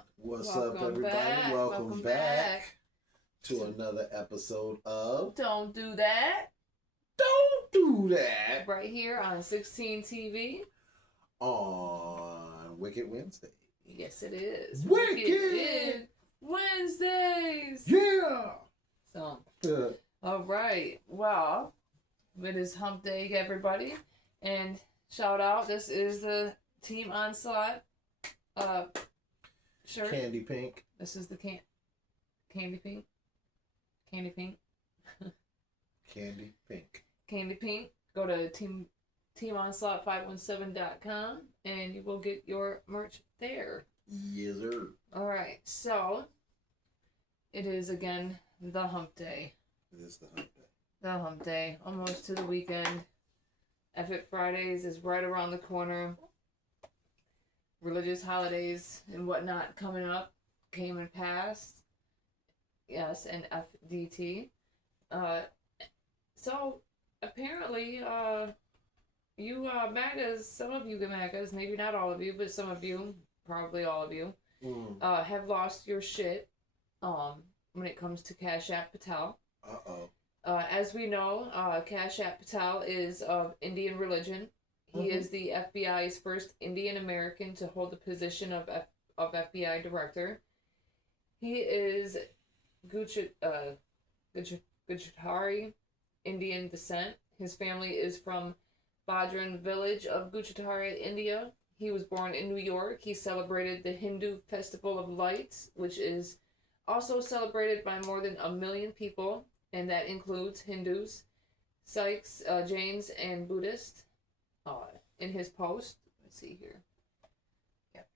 up? What's up, everybody? Welcome back to another episode of Don't Do That. Don't Do That. Right here on 16 TV. On Wicked Wednesday. Yes, it is. Wicked Wednesdays. Yeah. So, all right. Well, it is Hump Day, everybody. And shout out, this is the Team Onslaught shirt. Candy pink. This is the candy pink. Candy pink. Candy pink. Candy pink. Go to teamonslaught517.com and you will get your merch there. Yes, sir. All right. So it is again the Hump Day. It is the Hump Day. The Hump Day. Almost to the weekend. F-It Fridays is right around the corner. Religious holidays and whatnot coming up, came and passed. Yes, and FDT. So apparently, you MAGAs, some of you MAGAs, maybe not all of you, but some of you, probably all of you, have lost your shit. When it comes to Kash App Patel. As we know, Kash App Patel is of Indian religion. He is the FBI's first Indian American to hold the position of FBI director. He is Gujarati Indian descent. His family is from Badran village of Gujarati, India. He was born in New York. He celebrated the Hindu Festival of Lights, which is also celebrated by more than 1 million people, and that includes Hindus, Sikhs, Jains, and Buddhists. In his post, let's see here. Yep.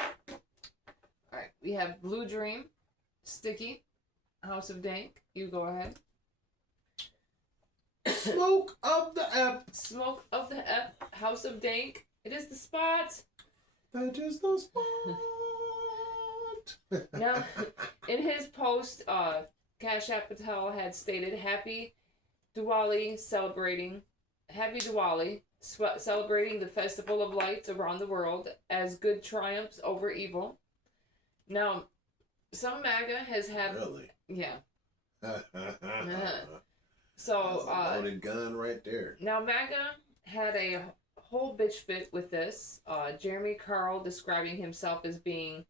All right, we have Blue Dream, Sticky, House of Dank. You go ahead. Smoke of the F. Smoke of the F. House of Dank. It is the spot. That is the spot. Now, in his post, Kash App Patel had stated, Happy Diwali, celebrating the Festival of Lights around the world as good triumphs over evil. Now, some MAGA has had... Really? Yeah. So, that's a loaded gun right there. Now, MAGA had a whole bitch fit with this. Jeremy Carl describing himself as being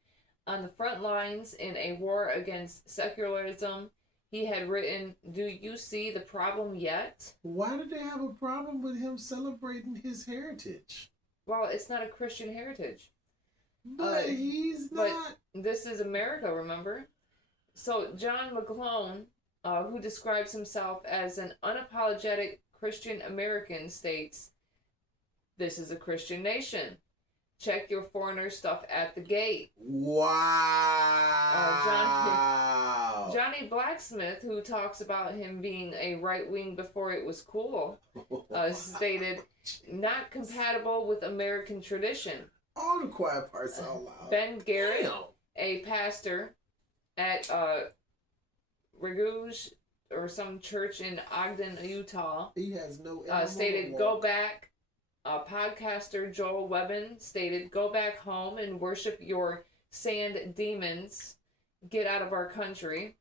on the front lines in a war against secularism. He had written, Do you see the problem yet? Why did they have a problem with him celebrating his heritage? Well, it's not a Christian heritage. But he's not. But this is America, remember? So John McClone, who describes himself as an unapologetic Christian American, states, This is a Christian nation. Check your foreigner stuff at the gate. Wow. Johnny Blacksmith, who talks about him being a right-wing before it was cool, stated, not compatible with American tradition. All the quiet parts out loud. Ben Garrett, a pastor at Raguj or some church in Ogden, Utah, he has no stated, Go back. Podcaster Joel Webben stated, Go back home and worship your sand demons. Get out of our country.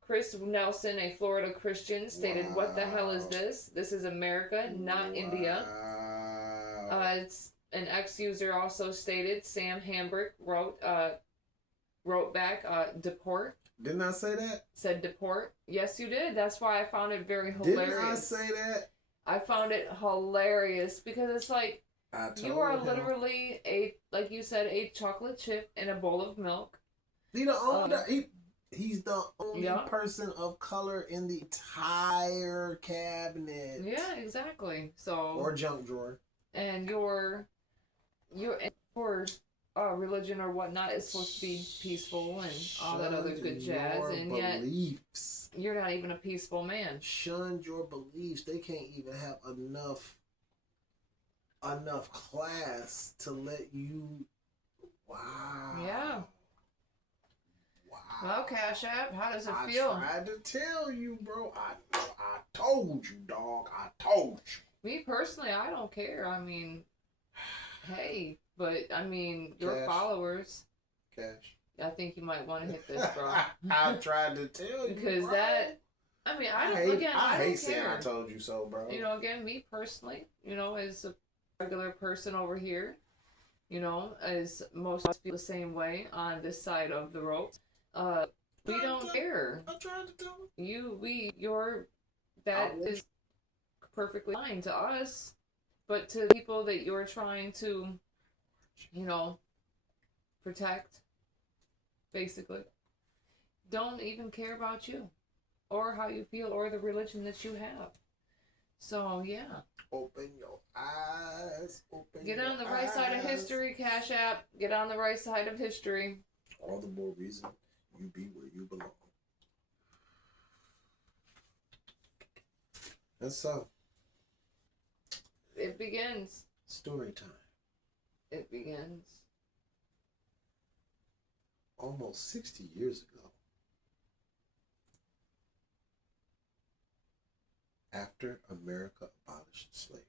Chris Nelson, a Florida Christian, stated, What the hell is this? This is America, not India. It's an ex-user also stated, Sam Hambrick wrote back, deport. Didn't I say that? Said deport. Yes, you did. That's why I found it very hilarious. Didn't I say that? I found it hilarious because it's like, you are literally like you said, a chocolate chip in a bowl of milk. He's the only person of color in the entire cabinet. Yeah, exactly. So or junk drawer. And your religion or whatnot is supposed to be peaceful and all that other good jazz, and yet you're not even a peaceful man. Shun your beliefs. They can't even have enough class to let you. Wow. Yeah. Wow. Well, Kash App, how does it feel? I tried to tell you, bro. I told you, dog. I told you. Me personally, I don't care. I mean, hey, but I mean, your followers. Cash? I think you might want to hit this, bro. I tried to tell you, because bro. I mean, I hate care. saying I told you so, bro. You know, again, me personally, you know, as a regular person over here, you know, as most of us feel the same way on this side of the rope. We don't care. I tried to tell that is perfectly fine to us, but to people that you're trying to, you know, protect, basically, don't even care about you or how you feel or the religion that you have. So, yeah. Open your eyes. Get on the right side of history, Cash App. Get on the right side of history. All the more reason you be where you belong. And so, it begins. Story time. It begins. Almost 60 years ago, after America abolished slavery,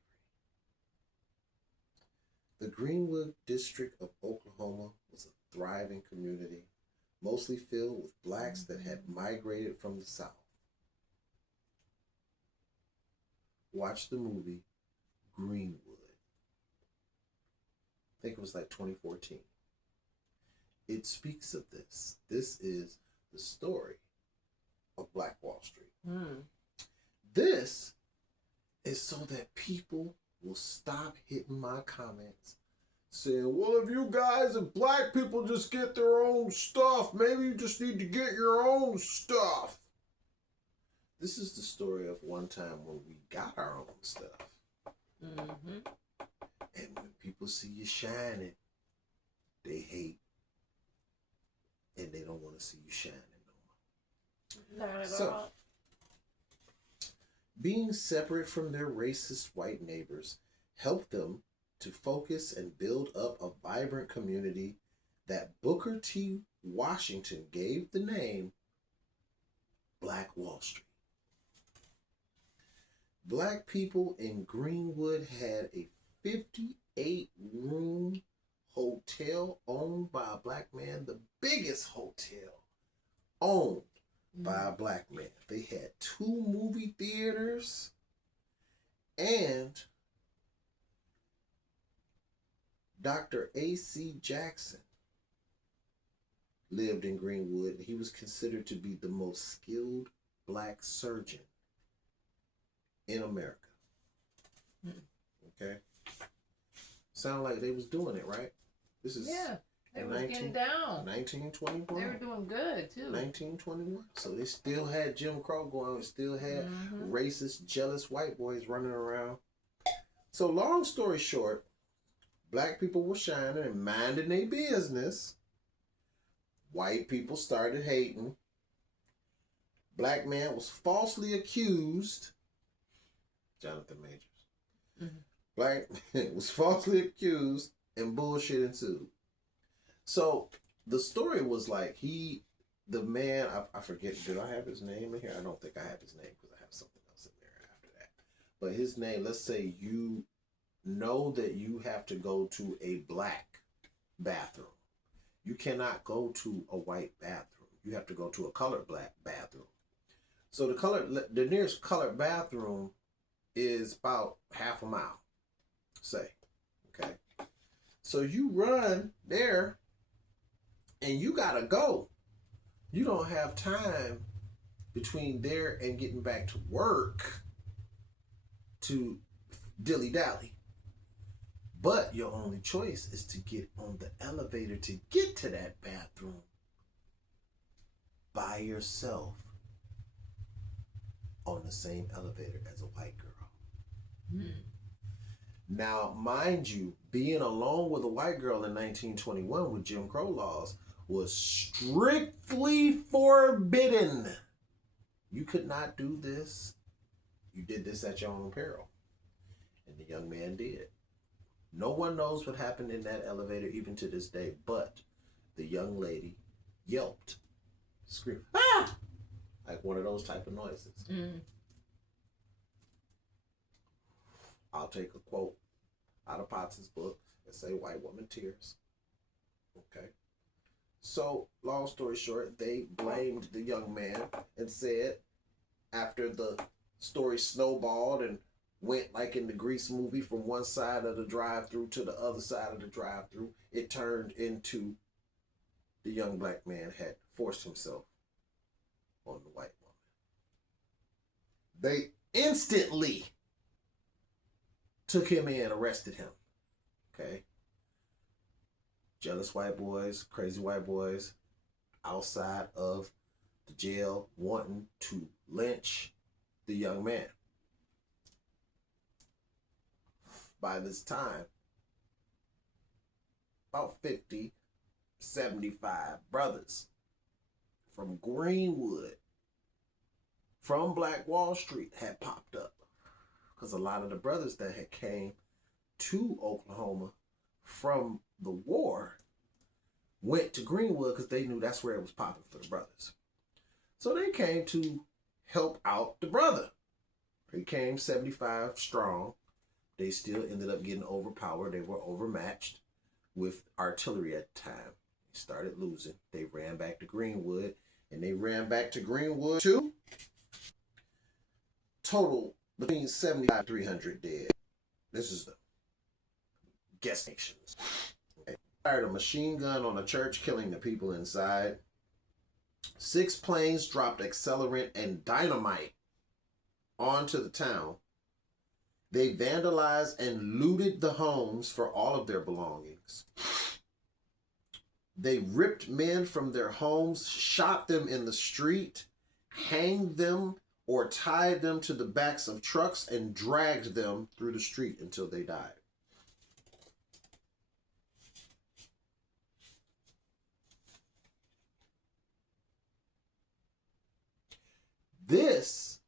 the Greenwood district of Oklahoma was a thriving community, mostly filled with blacks that had migrated from the South. Watch the movie Greenwood. I think it was like 2014. It speaks of this. This is the story of Black Wall Street. This is so that people will stop hitting my comments saying, well, if you guys and black people just get their own stuff, maybe you just need to get your own stuff. This is the story of one time when we got our own stuff. Mm-hmm. And when people see you shining, they hate. And they don't want to see you shining no more. Not at all. Being separate from their racist white neighbors helped them to focus and build up a vibrant community that Booker T. Washington gave the name Black Wall Street. Black people in Greenwood had a 58-room hotel owned by a black man, the biggest hotel owned by a black man. They had 2 movie theaters, and Dr. A.C. Jackson lived in Greenwood. He was considered to be the most skilled black surgeon in America. Okay? Sound like they was doing it, right? This is they were getting down. 1921. They were doing good too. 1921. So they still had Jim Crow going. They still had racist, jealous white boys running around. So long story short, black people were shining and minding their business. White people started hating. Black man was falsely accused. Jonathan Majors. Black man was falsely accused and bullshit ensued. So the story was like the man, I forget, did I have his name in here? I don't think I have his name because I have something else in there after that. But his name, let's say you know that you have to go to a black bathroom. You cannot go to a white bathroom. You have to go to a colored black bathroom. So the nearest colored bathroom is about half a mile, say. Okay. So you run there and you gotta go. You don't have time between there and getting back to work to dilly-dally. But your only choice is to get on the elevator to get to that bathroom by yourself on the same elevator as a white girl. Now, mind you, being alone with a white girl in 1921 with Jim Crow laws was strictly forbidden. You could not do this. You did this at your own peril. And the young man did. No one knows what happened in that elevator even to this day, but the young lady yelped, screamed, ah! Like one of those type of noises. I'll take a quote out of Potts's book and say white woman tears. Okay. So, long story short, they blamed the young man and said, after the story snowballed and went like in the Grease movie from one side of the drive-through to the other side of the drive-through, it turned into the young black man had forced himself on the white woman. They instantly took him in, arrested him. Okay? Jealous white boys, crazy white boys outside of the jail wanting to lynch the young man. By this time, about 50, 75 brothers from Greenwood, from Black Wall Street had popped up. Because a lot of the brothers that had came to Oklahoma from the war went to Greenwood because they knew that's where it was popping for the brothers. So they came to help out the brother. They came 75 strong. They still ended up getting overpowered. They were overmatched with artillery at the time. They started losing. They ran back to Greenwood, and they ran back to Greenwood too. Total between 75 and 300 dead. This is the guesstimations. Okay. Fired a machine gun on a church, killing the people inside. 6 planes dropped accelerant and dynamite onto the town. They vandalized and looted the homes for all of their belongings. They ripped men from their homes, shot them in the street, hanged them or tied them to the backs of trucks and dragged them through the street until they died. This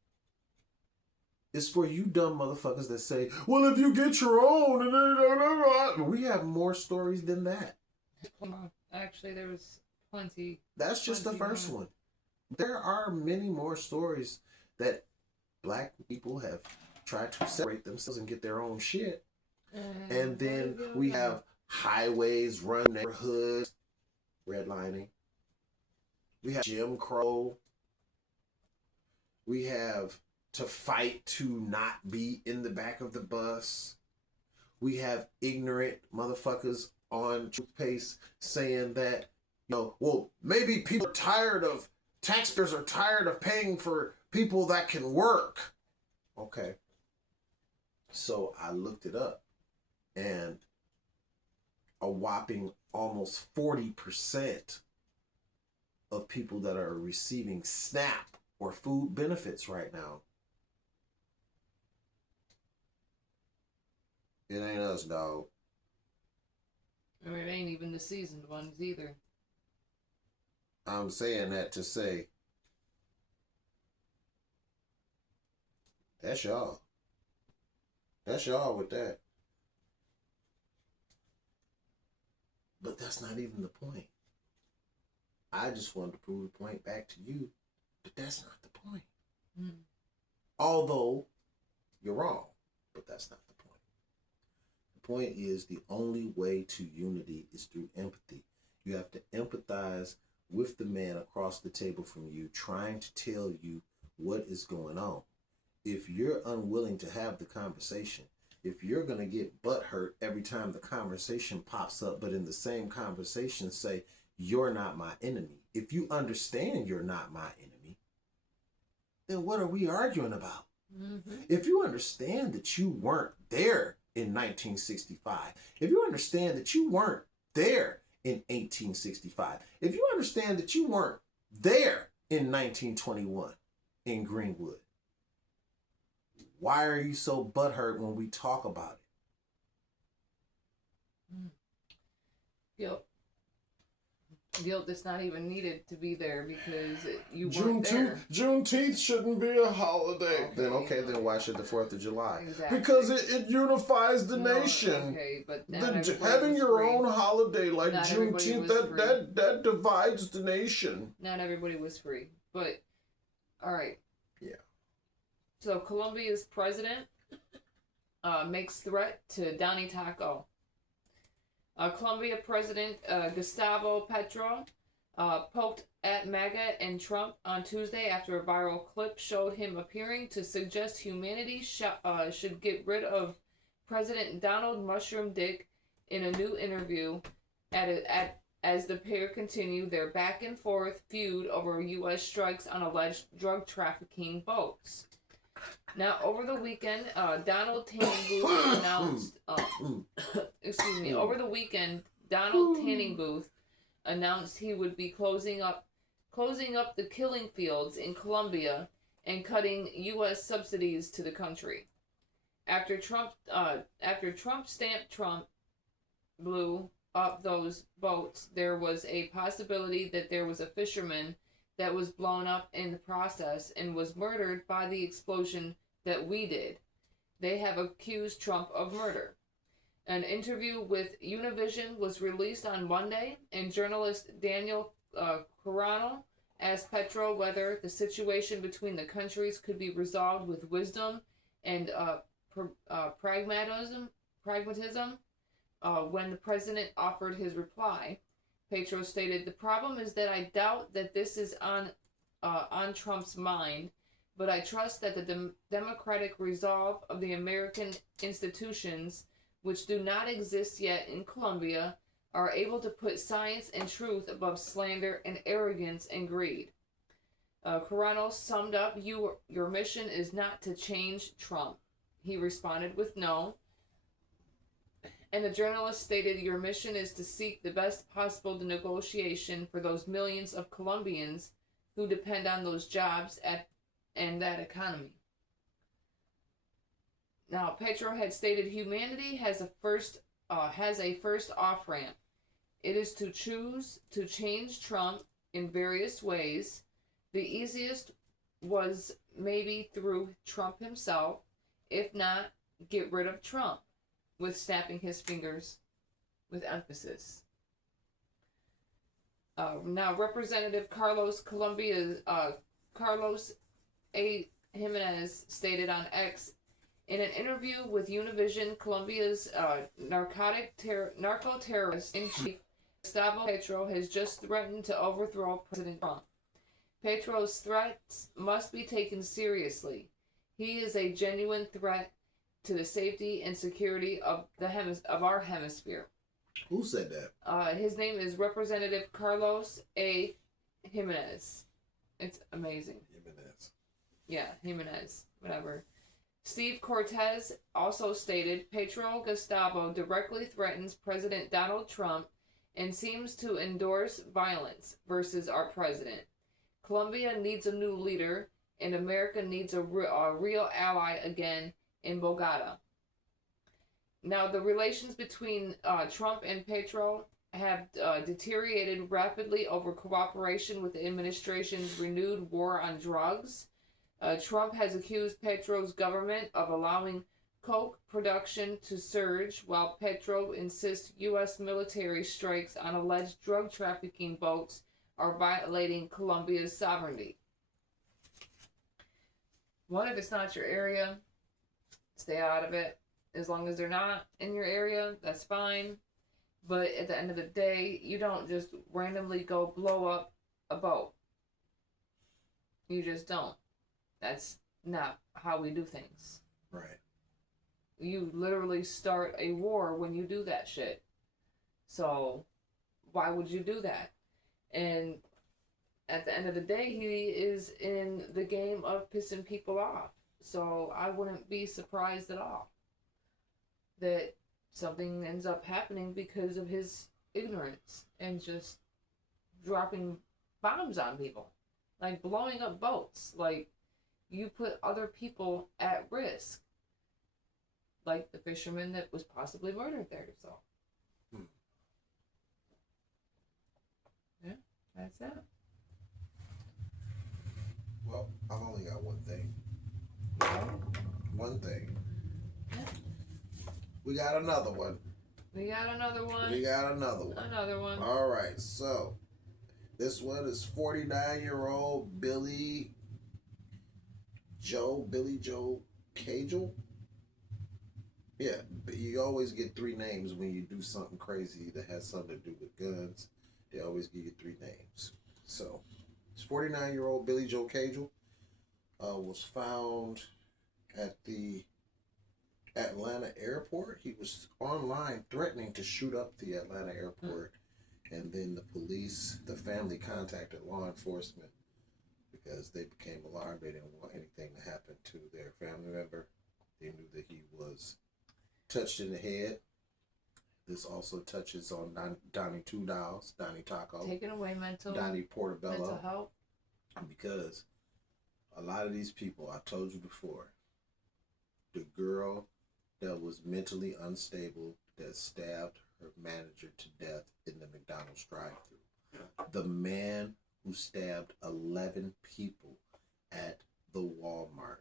is for you dumb motherfuckers that say, well, if you get your own, we have more stories than that. Actually, there was plenty. That's just the first one. There are many more stories that black people have tried to separate themselves and get their own shit. And then we have highways, run neighborhoods, redlining. We have Jim Crow. We have to fight to not be in the back of the bus. We have ignorant motherfuckers on toothpaste saying that, well, maybe people are tired of, taxpayers are tired of paying for people that can work. Okay. So I looked it up, and a whopping almost 40% of people that are receiving SNAP or food benefits right now, it ain't us, dog. Or it ain't even the seasoned ones either. I'm saying that to say, that's y'all. That's y'all with that. But that's not even the point. I just wanted to prove the point back to you, but that's not the point. Although, you're wrong, but that's not the point. The point is the only way to unity is through empathy. You have to empathize with the man across the table from you, trying to tell you what is going on. If you're unwilling to have the conversation, if you're going to get butthurt every time the conversation pops up, but in the same conversation say, you're not my enemy. If you understand you're not my enemy, then what are we arguing about? If you understand that you weren't there in 1965, if you understand that you weren't there in 1865, if you understand that you weren't there in 1921 in Greenwood, why are you so butthurt when we talk about it? Guilt that's not even needed to be there because you weren't there. Juneteenth shouldn't be a holiday. Then why should the 4th of July? Exactly. Because it unifies the nation. Okay, but having your own holiday like Juneteenth, that divides the nation. Not everybody was free, but all right. Yeah. So Colombia's president makes threat to Donnie Taco. Colombia President Gustavo Petro poked at MAGA and Trump on Tuesday after a viral clip showed him appearing to suggest humanity should get rid of President Donald Mushroom Dick in a new interview as the pair continue their back and forth feud over U.S. strikes on alleged drug trafficking boats. Now, over the weekend, Donald Tannenbooth announced. Over the weekend, Donald Tannenbooth announced he would be closing up the killing fields in Colombia and cutting U.S. subsidies to the country. After Trump stamped Trump blew up those boats, there was a possibility that there was a fisherman that was blown up in the process and was murdered by the explosion that we did. They have accused Trump of murder. An interview with Univision was released on Monday, and journalist Daniel Carano asked Petro whether the situation between the countries could be resolved with wisdom and pragmatism when the president offered his reply. Petro stated, "The problem is that I doubt that this is on Trump's mind, but I trust that the democratic resolve of the American institutions, which do not exist yet in Colombia, are able to put science and truth above slander and arrogance and greed." Carano summed up, your mission is not to change Trump. He responded with no. And the journalist stated, your mission is to seek the best possible negotiation for those millions of Colombians who depend on those jobs and that economy. Now, Petro had stated humanity has a first off-ramp. It is to choose to change Trump in various ways. The easiest was maybe through Trump himself. If not, get rid of Trump, with snapping his fingers with emphasis. Now, Representative Carlos A. Jimenez stated on X, in an interview with Univision, Colombia's narco-terrorist in chief, Gustavo Petro, has just threatened to overthrow President Trump. Petro's threats must be taken seriously. He is a genuine threat to the safety and security of our hemisphere. Who said that? His name is Representative Carlos A. Jimenez. It's amazing. Jimenez. Yeah, Jimenez. Whatever. Steve Cortez also stated, Petro Gustavo directly threatens President Donald Trump and seems to endorse violence versus our president. Colombia needs a new leader, and America needs a real ally again in Bogota. Now, the relations between Trump and Petro have deteriorated rapidly over cooperation with the administration's renewed war on drugs. Trump has accused Petro's government of allowing coke production to surge, while Petro insists U.S. military strikes on alleged drug trafficking boats are violating Colombia's sovereignty. One, if it's not your area, stay out of it. As long as they're not in your area, that's fine. But at the end of the day, you don't just randomly go blow up a boat. You just don't. That's not how we do things. Right. You literally start a war when you do that shit. So, why would you do that? And at the end of the day, he is in the game of pissing people off. So, I wouldn't be surprised at all that something ends up happening because of his ignorance and just dropping bombs on people. Like, blowing up boats. Like, you put other people at risk. Like the fisherman that was possibly murdered there. So, yeah, that's it. Well, I've only got one thing. One thing. Yeah. We got another one. We got another one. Another one. All right, so this one is 49-year-old Billy Joe Cagel. Yeah, you always get three names when you do something crazy that has something to do with guns They always give you 3 names. So, this 49-year-old Billy Joe Cagel was found at the Atlanta airport. He was online threatening to shoot up the Atlanta airport. And then the family contacted law enforcement because they became alarmed. They didn't want anything to happen to their family member. They knew that he was touched in the head. This also touches on Donnie Two Dolls, Donnie Taco. Taking away Donnie Portobello. mental health. Because a lot of these people, I told you before, the girl that was mentally unstable that stabbed her manager to death in the McDonald's drive-thru. The man who stabbed 11 people at the Walmart.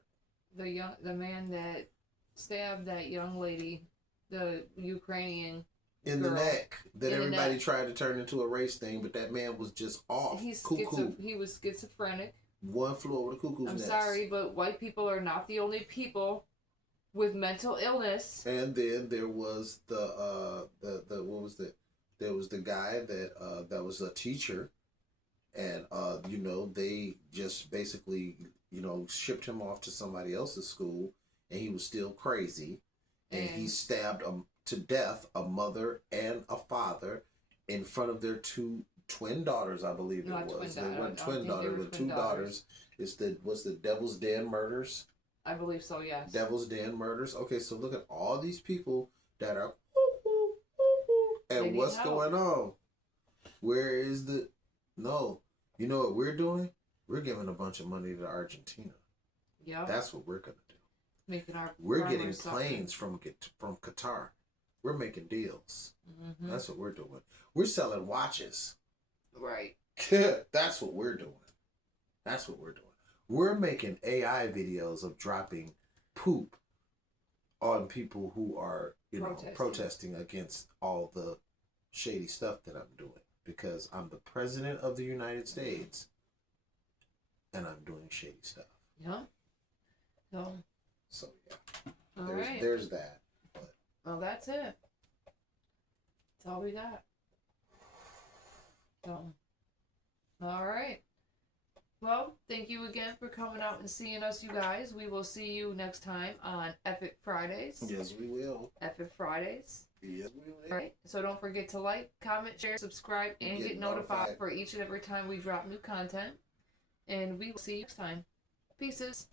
The man that stabbed that young lady, the Ukrainian in girl, the neck, that everybody tried to turn into a race thing, but that man was just off. He was schizophrenic. One flew over the cuckoo's nest. I'm sorry, but white people are not the only people with mental illness. And then there was the what was it? There was the guy that was a teacher, and they just basically shipped him off to somebody else's school, and he was still crazy, and he stabbed to death a mother and a father in front of their 2 twin daughters, I believe it was. They weren't twin daughters, but 2 daughters. It's the Devil's Den murders. I believe so, yes. Devil's Den murders. Okay, so look at all these people that are and what's going on? Where is the... No. You know what we're doing? We're giving a bunch of money to Argentina. Yeah. That's what we're going to do. We're getting planes from Qatar. We're making deals. Mm-hmm. That's what we're doing. We're selling watches. Right. That's what we're doing. That's what we're doing. We're making AI videos of dropping poop on people who are, protesting against all the shady stuff that I'm doing. Because I'm the president of the United States and I'm doing shady stuff. Yeah. So yeah. All right. There's that. But well, that's it. That's all we got. So, all right. Well, thank you again for coming out and seeing us, you guys. We will see you next time on Epic Fridays. Yes, we will. Epic Fridays. Yes, we will. All right. So don't forget to like, comment, share, subscribe, and get notified for each and every time we drop new content. And we will see you next time. Pieces.